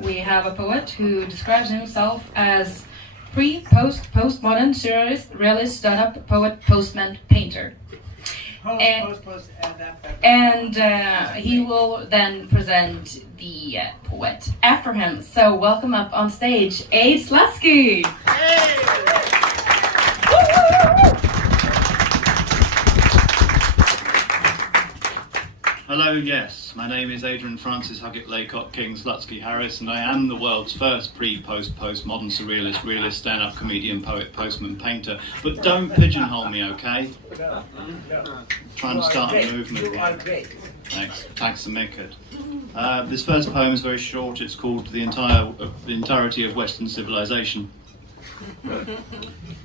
we have a poet who describes himself as postmodern, surrealist, realist, stand-up poet, postman, painter. And he will then present the poet after him. So welcome up on stage, A. Slutsky. Hey! Hello, yes, my name is Adrian Francis Huggett Laycott King Slutsky Harris, and I am the world's first postmodern surrealist, realist, stand-up comedian, poet, postman, painter. But don't pigeonhole me, okay? Trying to start a movement here. Thanks to Mickard. This first poem is very short. It's called The Entirety of Western Civilization.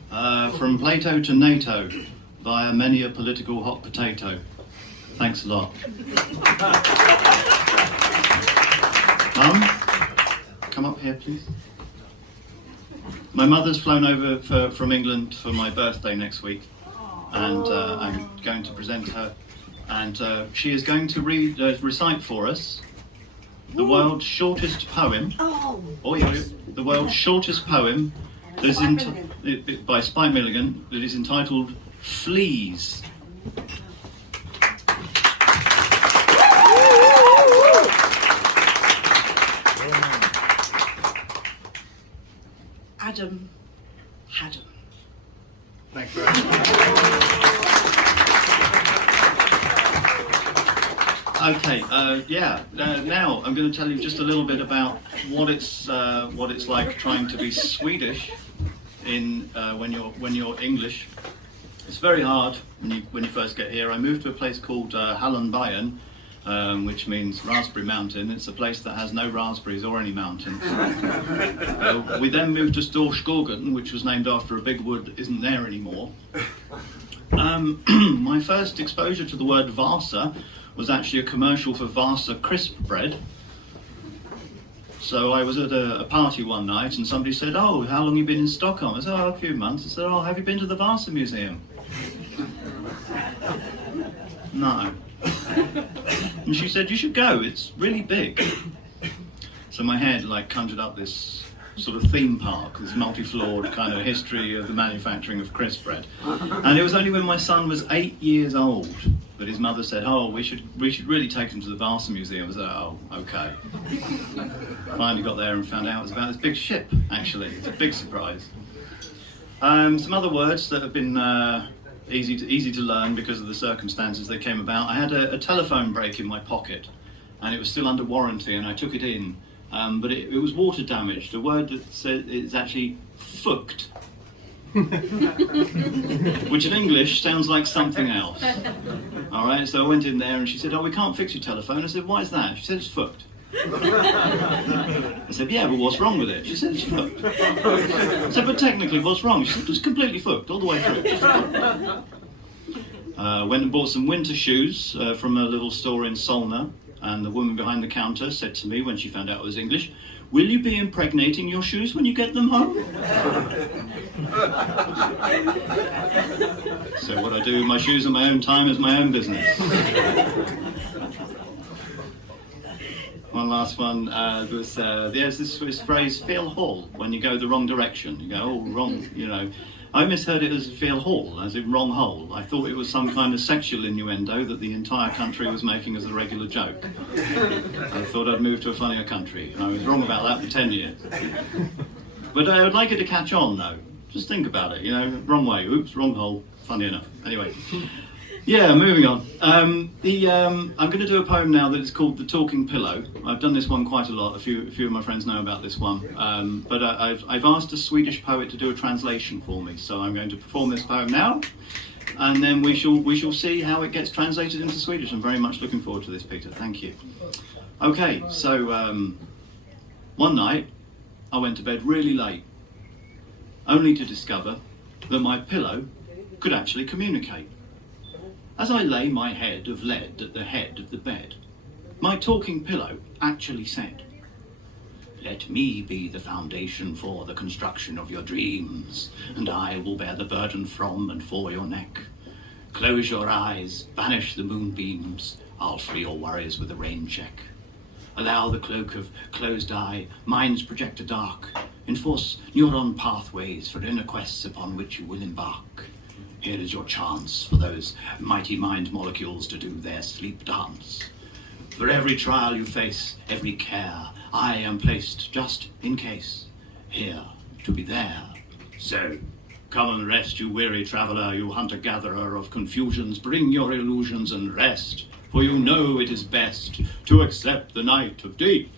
From Plato to NATO, via many a political hot potato. Thanks a lot. Mum, come up here, please. My mother's flown over from England for my birthday next week, and I'm going to present her. And she is going to recite for us the world's shortest poem. The world's shortest poem that is by Spike Milligan, that is entitled "Fleas." Adam had 'em. Thank you very much. Okay, now I'm going to tell you just a little bit about what it's like trying to be Swedish in when you're English. It's very hard when you first get here. I moved to a place called Hallenbayern, which means raspberry mountain. It's a place that has no raspberries or any mountains. We then moved to Storskogen, which was named after a big wood that isn't there anymore. My first exposure to the word Vasa was actually a commercial for Vasa crisp bread. So I was at a party one night and somebody said, "Oh, how long have you been in Stockholm?" I said, "Oh, a few months." I said, "Oh, have you been to the Vasa Museum?" No. And she said, "You should go, it's really big." So my head conjured up this sort of theme park, this multi-floored kind of history of the manufacturing of crisp bread. And it was only when my son was 8 years old that his mother said, "Oh, we should really take him to the Vasa Museum." I said, "Oh, okay." Finally got there and found out it was about this big ship, actually. It's a big surprise. Some other words that have been easy to learn because of the circumstances they came about. I had a telephone break in my pocket, and it was still under warranty, and I took it in, but it was water damaged. A word that said it's actually fucked, which in English sounds like something else. All right, so I went in there, and she said, "Oh, we can't fix your telephone." I said, "Why is that?" She said, "It's fucked." I said, "Yeah, but what's wrong with it?" She said, "It's fucked." I said, "But technically, what's wrong?" She said, "It's completely fucked, all the way through." Went and bought some winter shoes from a little store in Solna, and the woman behind the counter said to me when she found out I was English, "Will you be impregnating your shoes when you get them home?" So what I do with my shoes in my own time is my own business. One last one, there's this phrase, "feel hall," when you go the wrong direction. You go, "Oh, wrong," you know. I misheard it as "feel hall," as in wrong hole. I thought it was some kind of sexual innuendo that the entire country was making as a regular joke. I thought I'd moved to a funnier country, and I was wrong about that for 10 years. But I would like you to catch on, though. Just think about it, wrong way, oops, wrong hole, funny enough. Anyway. Yeah, moving on. I'm going to do a poem now that is called "The Talking Pillow." I've done this one quite a lot. A few of my friends know about this one. But I've asked a Swedish poet to do a translation for me, so I'm going to perform this poem now, and then we shall see how it gets translated into Swedish. I'm very much looking forward to this, Peter. Thank you. Okay, so one night I went to bed really late, only to discover that my pillow could actually communicate. As I lay my head of lead at the head of the bed, my talking pillow actually said, "Let me be the foundation for the construction of your dreams, and I will bear the burden from and for your neck. Close your eyes, banish the moonbeams, I'll free your worries with a rain check. Allow the cloak of closed eye, minds projector dark. Enforce neuron pathways for inner quests upon which you will embark. Here is your chance for those mighty mind molecules to do their sleep dance. For every trial you face, every care, I am placed just in case. Here to be there. So, come and rest, you weary traveller, you hunter-gatherer of confusions. Bring your illusions and rest, for you know it is best to accept the night of deep.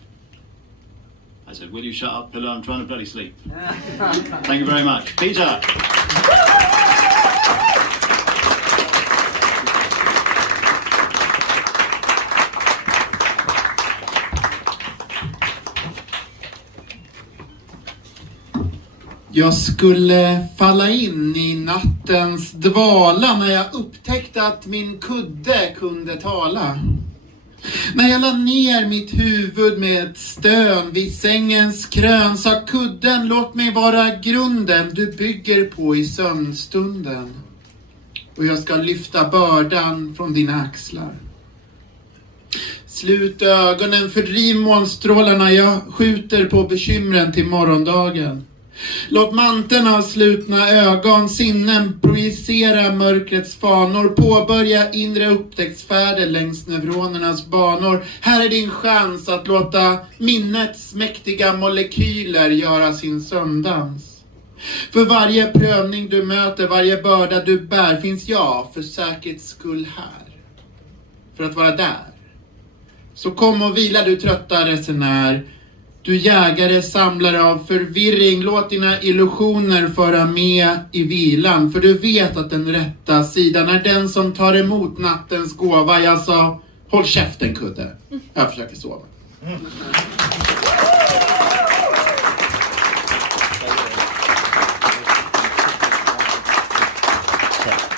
I said, will you shut up, pillar? I'm trying to bloody sleep. Thank you very much. Peter! Jag skulle falla in i nattens dvala när jag upptäckte att min kudde kunde tala. När jag la ner mitt huvud med ett stön vid sängens krön sa kudden, låt mig vara grunden du bygger på i sömnstunden. Och jag ska lyfta bördan från dina axlar. Slut ögonen, fördriv molnstrålarna, jag skjuter på bekymren till morgondagen. Låt manteln ha slutna ögon, sinnen projicera mörkrets fanor. Påbörja inre upptäcktsfärder längs neuronernas banor. Här är din chans att låta minnets mäktiga molekyler göra sin sömndans. För varje prövning du möter, varje börda du bär, finns jag för säkerhets skull här. För att vara där. Så kom och vila du trötta resenär. Du jägare, samlare av förvirring, låt dina illusioner föra med i vilan. För du vet att den rätta sidan är den som tar emot nattens gåva. Jag sa, håll käften kudde. Jag försöker sova. Okay.